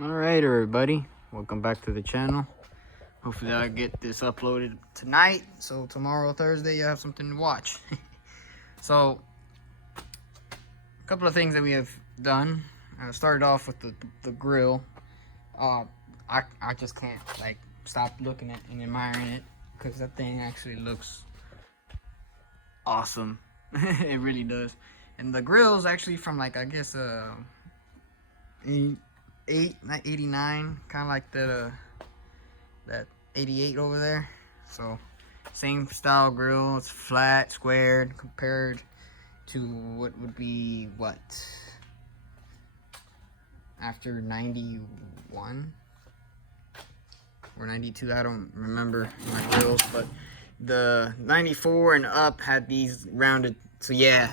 Alright everybody, welcome back to the channel. Hopefully I'll get this uploaded tonight, so tomorrow, Thursday, you have something to watch. So, a couple of things that we have done. Started off with the grill. I just can't stop looking at and admiring it, because that thing actually looks awesome. It really does. And the grill is actually from I guess 89, kind of like that 88 over there. So same style grill. It's flat, squared, compared to what would be after 91 or 92. I don't remember my grills, but the 94 and up had these rounded. So yeah,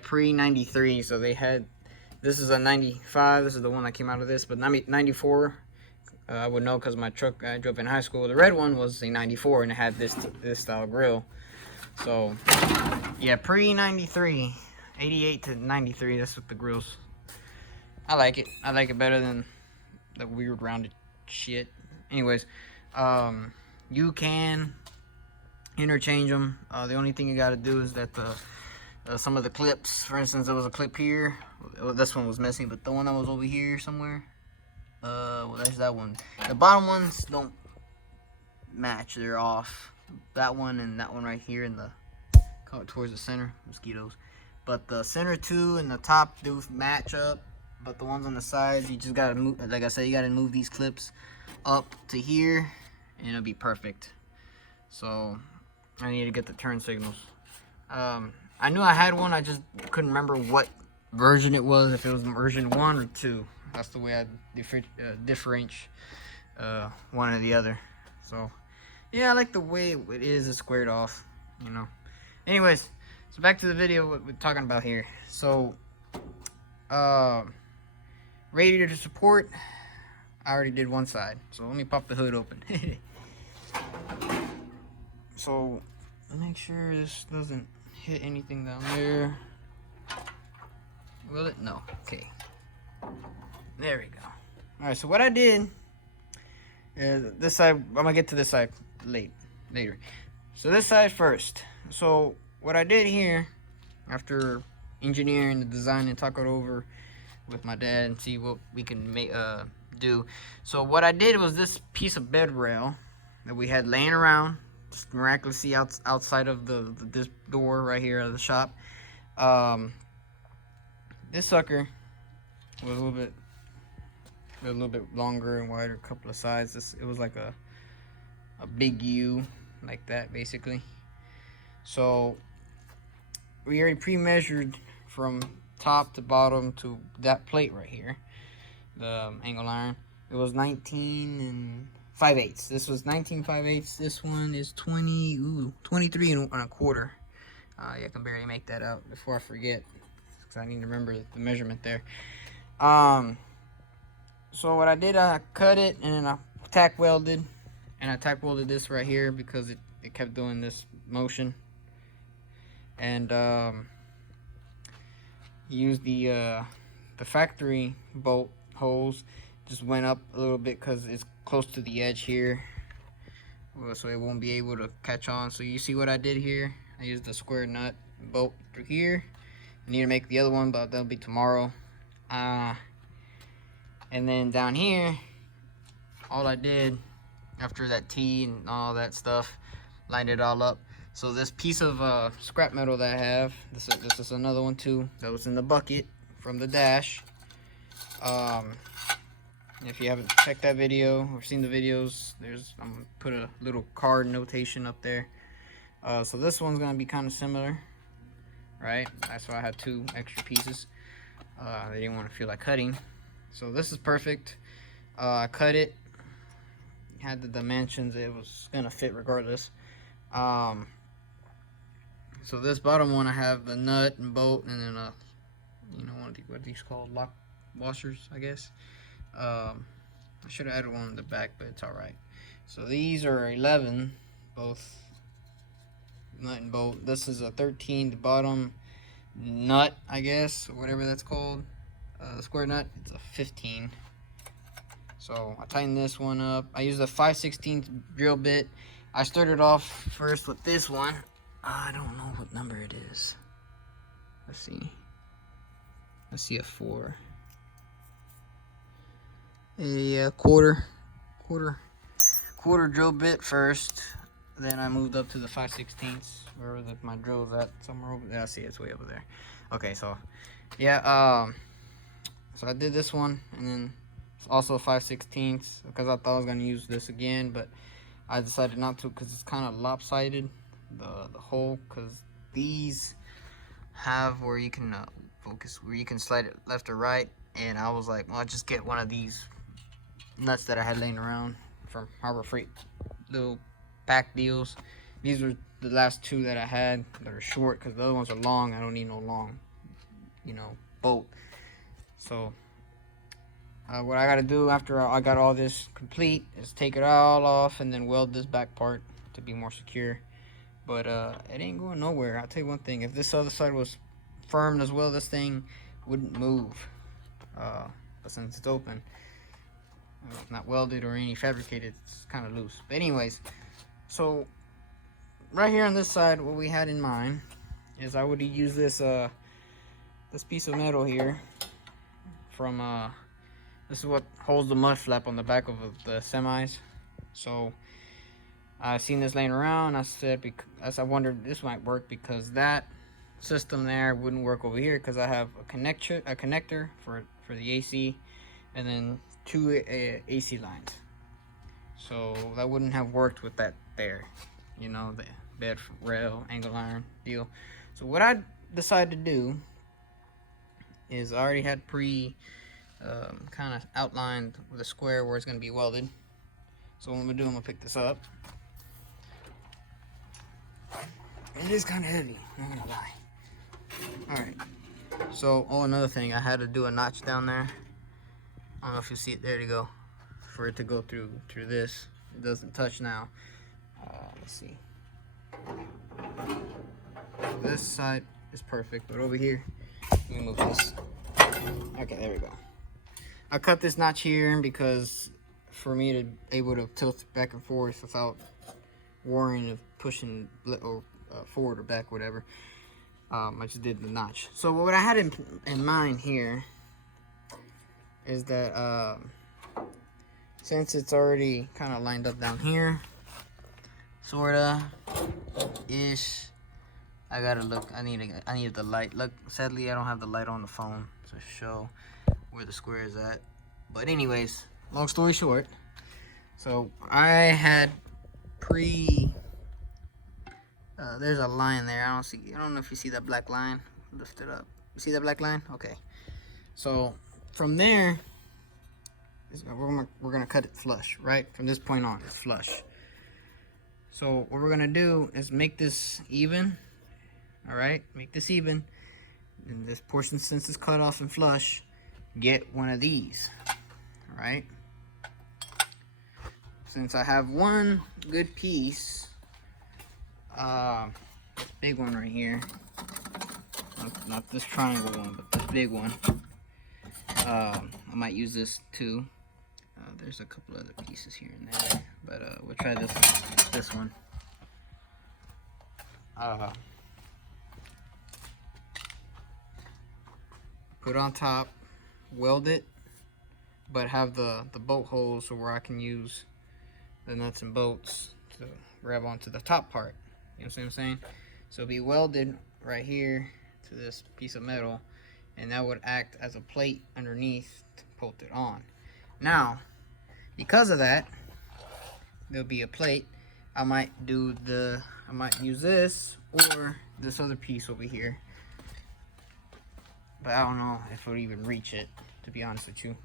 pre 93. So they had. This is a 95. This is the one that came out of this. But 94, I would know because my truck I drove in high school. The red one was a 94 and it had this style grill. So yeah, pre 93, 88 to 93. That's what the grills. I like it. I like it better than the weird rounded shit. Anyways, you can interchange them. The only thing you got to do is that some of the clips, for instance, there was a clip here. Well, this one was missing, but the one that was over here somewhere, well, there's that one. The bottom ones don't match, they're off. That one and that one right here in the towards the center, mosquitoes. But the center two and the top do match up, but the ones on the sides, you just gotta move, like I said, you gotta move these clips up to here and it'll be perfect. So I need to get the turn signals. I knew I had one, I just couldn't remember what version it was, if it was version 1 or 2. That's the way I differentiate one or the other. So yeah, I like the way it is. It's squared off, you know. Anyways, so back to the video, what we're talking about here. So radiator support, I already did one side, so let me pop the hood open. So make sure this doesn't hit anything down there. Will it? No. Okay. There we go. Alright, so what I did is this side, I'm gonna get to this side later. So this side first. So what I did here, after engineering the design and talk it over with my dad and see what we can do. So what I did was this piece of bed rail that we had laying around, just miraculously outside of this door right here of the shop. This sucker was a little bit longer and wider, a couple of sides. It was like a big U, like that basically. So we already pre-measured from top to bottom to that plate right here, the angle iron. It was 19 5/8. This was 19 5/8. This one is 23 and a quarter. Yeah, I can barely make that out before I forget, because I need to remember the measurement there. So what I did, I cut it and then I tack welded, and I tack welded this right here because it kept doing this motion. And used the factory bolt holes, just went up a little bit because it's close to the edge here, so it won't be able to catch on. So you see what I did here? I used the square nut bolt through here. I need to make the other one, but that'll be tomorrow. And then down here, all I did after that T and all that stuff, lined it all up. So this piece of scrap metal that I have, this is another one too that was in the bucket from the dash. If you haven't checked that video or seen the videos, I'm gonna put a little card notation up there. So this one's gonna be kind of similar, right? That's why I had 2 extra pieces. They didn't want to feel like cutting, so this is perfect. I cut it, had the dimensions, it was gonna fit regardless. So this bottom one, I have the nut and bolt, and then one of what are these called, lock washers, I guess. I should have added one in the back, but it's all right. So these are 11, both nut and bolt. This is a 13, the bottom nut, I guess, or whatever that's called, the square nut. It's a 15. So I tightened this one up. I used a 5/16 drill bit. I started off first with this one. I don't know what number it is. Let's see. Let's see, a 4. A quarter drill bit first. Then I moved up to the 5/16, where my drill's at, somewhere over there. I see it's way over there. Okay, so yeah, so I did this one, and then also 5/16 because I thought I was gonna use this again, but I decided not to because it's kind of lopsided, the hole, because these have where you can focus, where you can slide it left or right, and I was like, well, I'll just get one of these nuts that I had laying around from Harbor Freight, little pack deals. These were the last 2 that I had that are short, because the other ones are long. I don't need no long, bolt. So what I got to do after I got all this complete is take it all off and then weld this back part to be more secure. But it ain't going nowhere. I'll tell you one thing, if this other side was firm as well, this thing wouldn't move. But since it's open, not welded or any fabricated, it's kind of loose. But anyways, so right here on this side, what we had in mind is I would use this this piece of metal here from this is what holds the mud flap on the back of the semis. So I seen this laying around. I said, as I wondered this might work, because that system there wouldn't work over here, because I have a connector for the AC, and then 2 AC lines. So that wouldn't have worked with that there, the bed rail angle iron deal. So what I decided to do is I already had kind of outlined with a square where it's going to be welded. So what I'm going to do, I'm going to pick this up. It is kind of heavy, I'm not going to lie. Alright, so, another thing, I had to do a notch down there. I don't know if you see it, there you go. For it to go through this. It doesn't touch now. Let's see. This side is perfect, but over here, let me move this. Okay, there we go. I cut this notch here because for me to be able to tilt back and forth without worrying of pushing or forward or back, whatever. I just did the notch. So what I had in mind here is that since it's already kind of lined up down here, sorta ish, I gotta look. I need the light. Look, sadly I don't have the light on the phone to show where the square is at. But anyways, long story short, so I had there's a line there. I don't know if you see that black line. Lift it up. You see that black line? Okay. So from there, we're gonna cut it flush, right? From this point on, it's flush. So what we're gonna do is make this even. All right, make this even. And this portion, since it's cut off and flush, get one of these. All right. Since I have one good piece, this big one right here, not this triangle one, but this big one, I might use this too. There's a couple other pieces here and there, but we'll try this one. Put on top, weld it, but have the bolt holes so where I can use the nuts and bolts to grab onto the top part. You know what I'm saying? So it'll be welded right here to this piece of metal, and that would act as a plate underneath to bolt it on. Now, because of that, there'll be a plate. I might use this or this other piece over here, but I don't know if it'll even reach it, to be honest with you.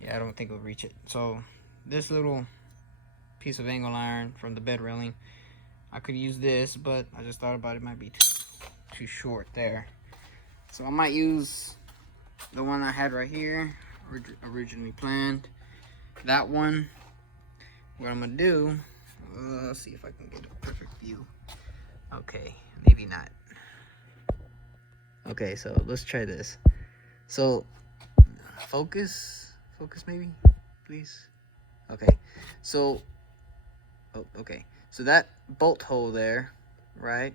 Yeah, I don't think it'll reach it. So this little piece of angle iron from the bed railing, I could use this, but I just thought about it might be too short there. So I might use the one I had right here, originally planned. That one, what I'm gonna do, let's see if I can get a perfect view. Okay, maybe not. Okay, so let's try this. So focus maybe. please. Okay, so okay, so that bolt hole there, right,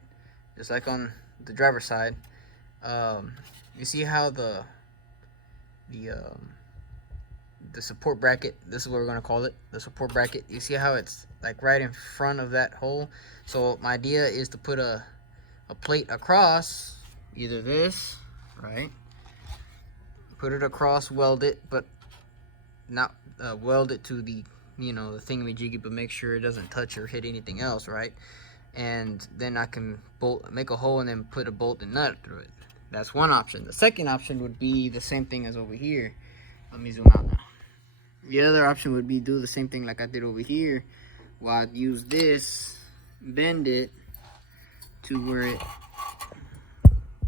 just like on the driver's side, you see how the support bracket, this is what we're going to call it, the support bracket, you see how it's like right in front of that hole? So my idea is to put a plate across, either this, right, put it across, weld it, but not weld it to the, you know, the thingamajiggy, but make sure it doesn't touch or hit anything else, right? And then I can make a hole and then put a bolt and nut through it. That's one option. The second option would be the same thing as over here. Let me zoom out now. The other option would be do the same thing like I did over here. Well, I'd use this, bend it to where it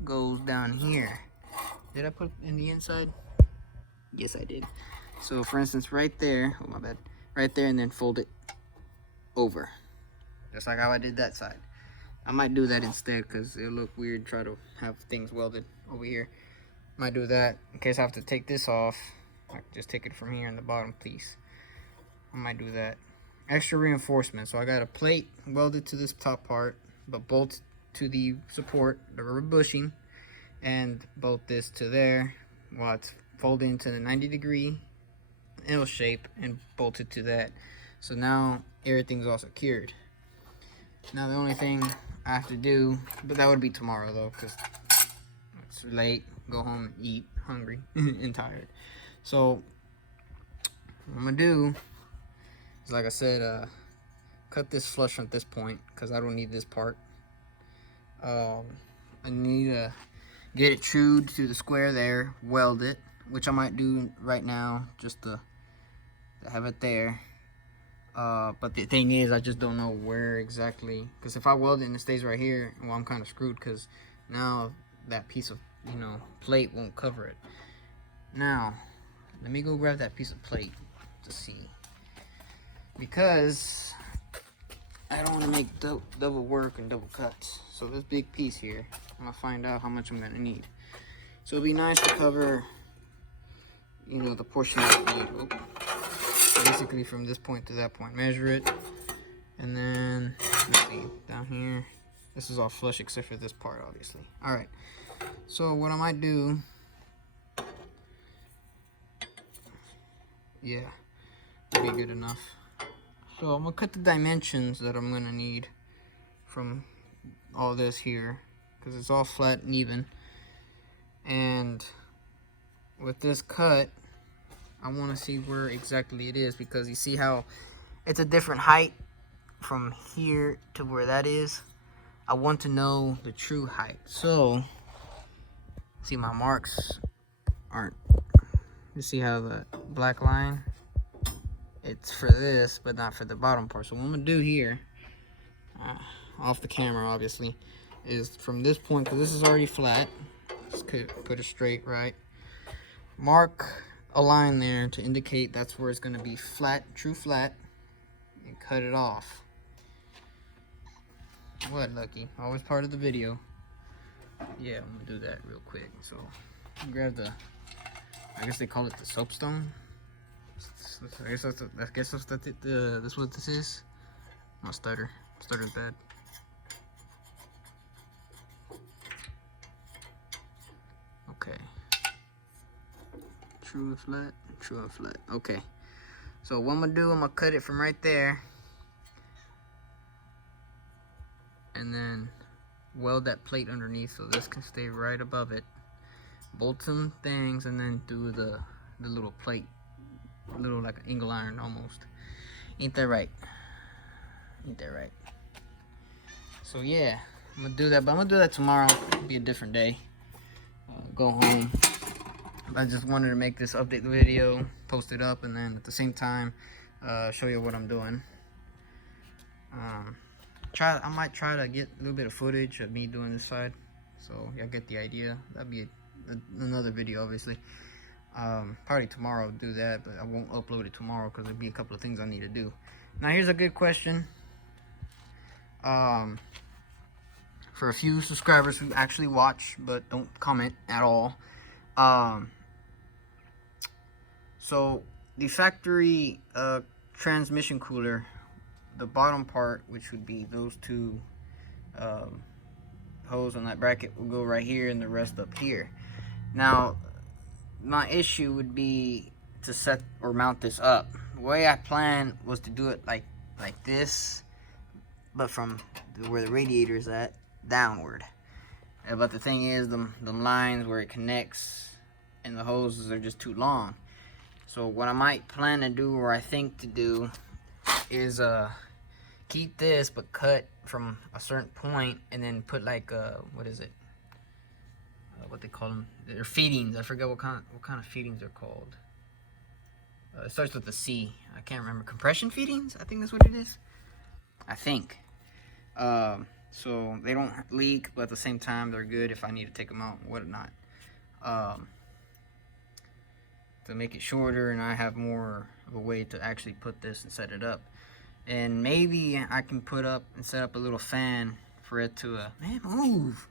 goes down here. Did I put it in the inside? Yes, I did. So for instance, right there, oh my bad, right there, and then fold it over. Just like how I did that side. I might do that instead because it'll look weird, try to have things welded over here. Might do that in case I have to take this off. I just take it from here in the bottom piece. I might do that. Extra reinforcement. So I got a plate welded to this top part, but bolt to the support, the rubber bushing, and bolt this to there while it's folded into the 90-degree L shape and bolted to that. So now everything's all secured. Now the only thing I have to do, but that would be tomorrow though, because it's late, go home and eat, hungry and tired. So what I'm gonna do is, like I said, cut this flush from this point because I don't need this part. I need to get it trued to the square there, weld it, which I might do right now just to have it there. But the thing is, I just don't know where exactly, because if I weld it and it stays right here, well, I'm kind of screwed because now that piece of, you know, plate won't cover it. Now let me go grab that piece of plate to see, because I don't want to make double work and double cuts. So this big piece here, I'm gonna find out how much I'm gonna need. So it'd be nice to cover, you know, the portion that I need. Basically from this point to that point, measure it, and then let's see, down here, this is all flush except for this part, obviously. All right, so what I might do, yeah, that'd be good enough. So I'm gonna cut the dimensions that I'm gonna need from all this here, because it's all flat and even. And with this cut, I want to see where exactly it is, because you see how it's a different height from here to where that is. I want to know the true height. So see, my marks aren't, you see how the black line, it's for this but not for the bottom part. So what I'm gonna do here, off the camera obviously, is from this point, because this is already flat, just put it straight, right, mark a line there to indicate that's where it's going to be flat, true flat, and cut it off. What, Lucky? Always part of the video. Yeah, I'm gonna do that real quick. So grab the, I guess they call it the soapstone. I guess that's what this is. I'm gonna stutter. Stutter's bad. Okay. True and flat, true and flat. Okay. So what I'm gonna do, I'm gonna cut it from right there, and then weld that plate underneath so this can stay right above it. Bolt some things, and then do the little plate, little like an angle iron almost. Ain't that right? Ain't that right? So yeah, I'm gonna do that, but I'm gonna do that tomorrow. It'll be a different day. Go home. I just wanted to make this update video, post it up, and then at the same time show you what I'm doing. I might try to get a little bit of footage of me doing this side, so y'all get the idea. That'd be another video, obviously. Probably tomorrow I'll do that, but I won't upload it tomorrow because there'll be a couple of things I need to do. Now here's a good question. For a few subscribers who actually watch but don't comment at all. So the factory transmission cooler, the bottom part, which would be those two hose on that bracket, will go right here and the rest up here. Now, my issue would be to set or mount this up. The way I planned was to do it like this, but from where the radiator is at, downward. But the thing is, the lines where it connects and the hoses are just too long. So what I might plan to do, or I think to do, is keep this but cut from a certain point and then put like what is it? What they call them? They're feedings. I forget what kind of feedings they're called. It starts with a C. I can't remember. Compression feedings? I think that's what it is. I think. So they don't leak, but at the same time they're good if I need to take them out and whatnot. To make it shorter, and I have more of a way to actually put this and set it up. And maybe I can put up and set up a little fan for it to man, move.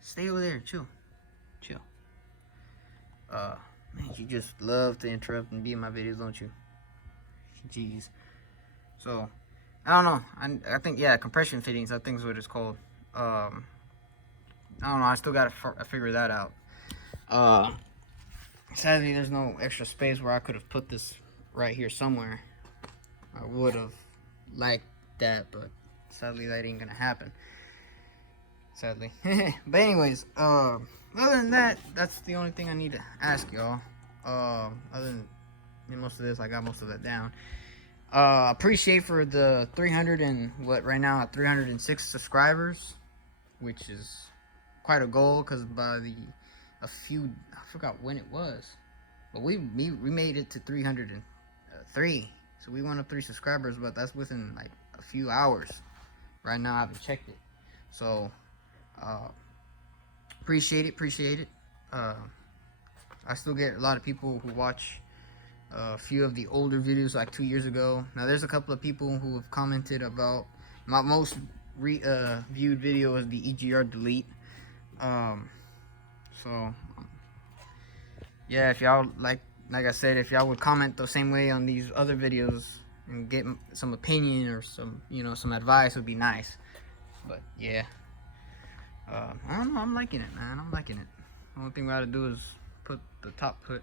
Stay over there. Chill. Man, you just love to interrupt and be in my videos, don't you? Jeez. So I don't know. I think, yeah, compression fittings, I think is what it's called. I don't know. I still gotta figure that out. Sadly, there's no extra space where I could have put this right here somewhere. I would have liked that, but sadly that ain't gonna happen. Sadly. But anyways, other than that, that's the only thing I need to ask y'all. Other than most of this, I got most of that down. Appreciate for the 300 and what right now at 306 subscribers, which is quite a goal, because by I forgot when it was, but we made it to 303. So we went up 3 subscribers, but that's within like a few hours. Right now I haven't checked it. So appreciate it. I still get a lot of people who watch a few of the older videos like 2 years ago. Now there's a couple of people who have commented about my most viewed video is the EGR delete. So yeah, if y'all like I said, if y'all would comment the same way on these other videos and get some opinion or some some advice, would be nice. But yeah, I don't know, I'm liking it, man. I'm liking it. The only thing we gotta do is put the top the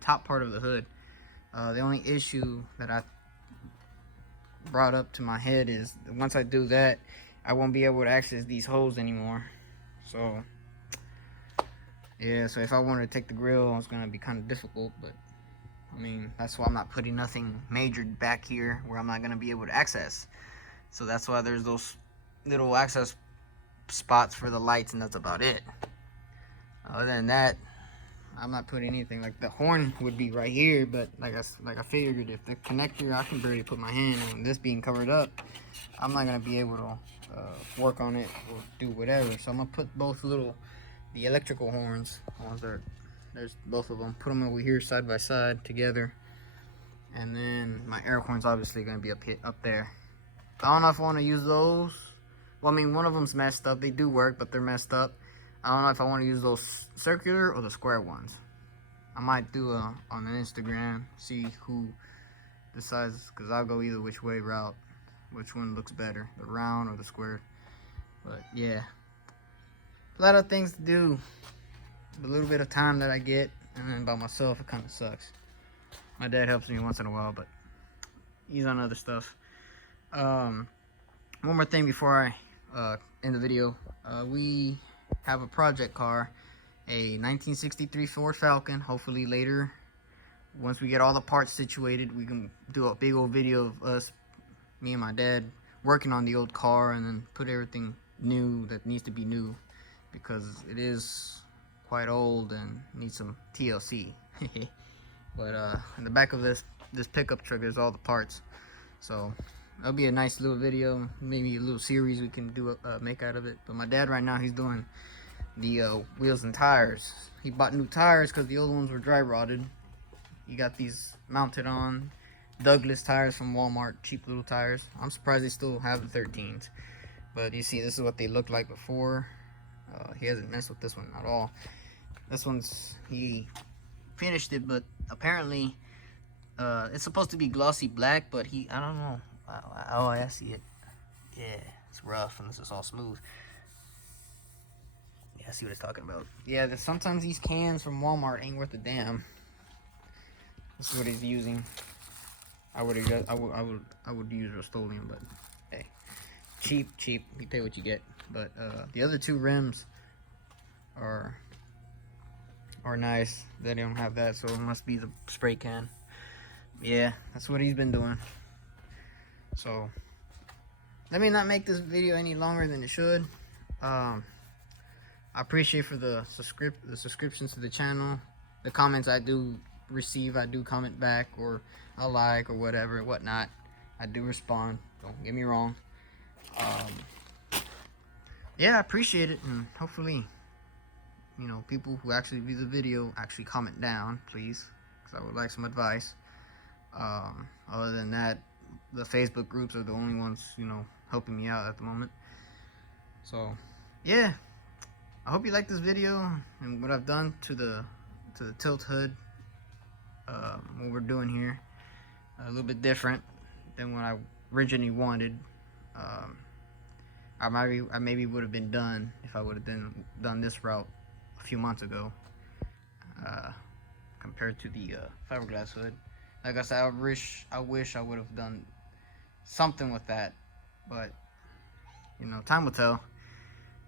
top part of the hood. The only issue that I brought up to my head is once I do that, I won't be able to access these holes anymore. So yeah, so if I wanted to take the grill, it's gonna be kind of difficult. But I mean, that's why I'm not putting nothing major back here where I'm not gonna be able to access. So that's why there's those little access spots for the lights, and that's about it. Other than that, I'm not putting anything. Like the horn would be right here, but like I figured, if the connector, I can barely put my hand on this being covered up, I'm not gonna be able to work on it or do whatever. So I'm gonna put both the electrical horns. There's both of them. Put them over here side by side together, and then my air horn's obviously gonna be up there. I don't know if I want to use those. Well, I mean, one of them's messed up. They do work, but they're messed up. I don't know if I want to use those circular or the square ones. I might do on the Instagram, see who decides, because I'll go either which way route, which one looks better, the round or the square. But yeah, a lot of things to do, the little bit of time that I get, and then by myself, it kind of sucks. My dad helps me once in a while, but he's on other stuff. One more thing before I end the video. We have a project car, a 1963 Ford Falcon. Hopefully later, once we get all the parts situated, we can do a big old video of us, me and my dad, working on the old car, and then put everything new that needs to be new, because it is quite old and needs some TLC. But in the back of this pickup truck, there's all the parts. So that'll be a nice little video, maybe a little series we can do make out of it. But my dad right now, he's doing the wheels and tires. He bought new tires because the old ones were dry rotted. He got these mounted on Douglas tires from Walmart, cheap little tires. I'm surprised they still have the 13s. But you see, this is what they looked like before. He hasn't messed with this one at all. This one's, he finished it, but apparently it's supposed to be glossy black, but I don't know. Oh, I see it. Yeah, it's rough and this is all smooth. Yeah, I see what it's talking about. Yeah, sometimes these cans from Walmart ain't worth a damn. This is what he's using. I would use Rust-Oleum, but hey, cheap. You pay what you get. But the other two rims are nice. They don't have that, so it must be the spray can. Yeah, that's what he's been doing. So let me not make this video any longer than it should. I appreciate for the subscriptions to the channel, the comments I do receive. I do comment back, or I like, or whatever, whatnot. I do respond. Don't get me wrong. Yeah, I appreciate it, and hopefully, you know, people who actually view the video actually comment down, please, because I would like some advice. Other than that, the Facebook groups are the only ones, you know, helping me out at the moment. So yeah, I hope you like this video and what I've done to the tilt hood. What we're doing here, a little bit different than what I originally wanted. I maybe would have been done if I would have done this route a few months ago, compared to the fiberglass hood. Like I said, I wish I would have done something with that, but you know, time will tell.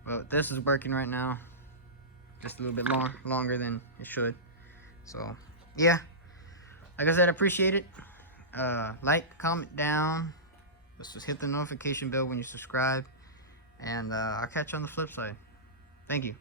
But this is working right now, just a little bit longer than it should. So yeah, like I said, I appreciate it. Like, comment down. Let's just hit the notification bell when you subscribe, and I'll catch you on the flip side. Thank you.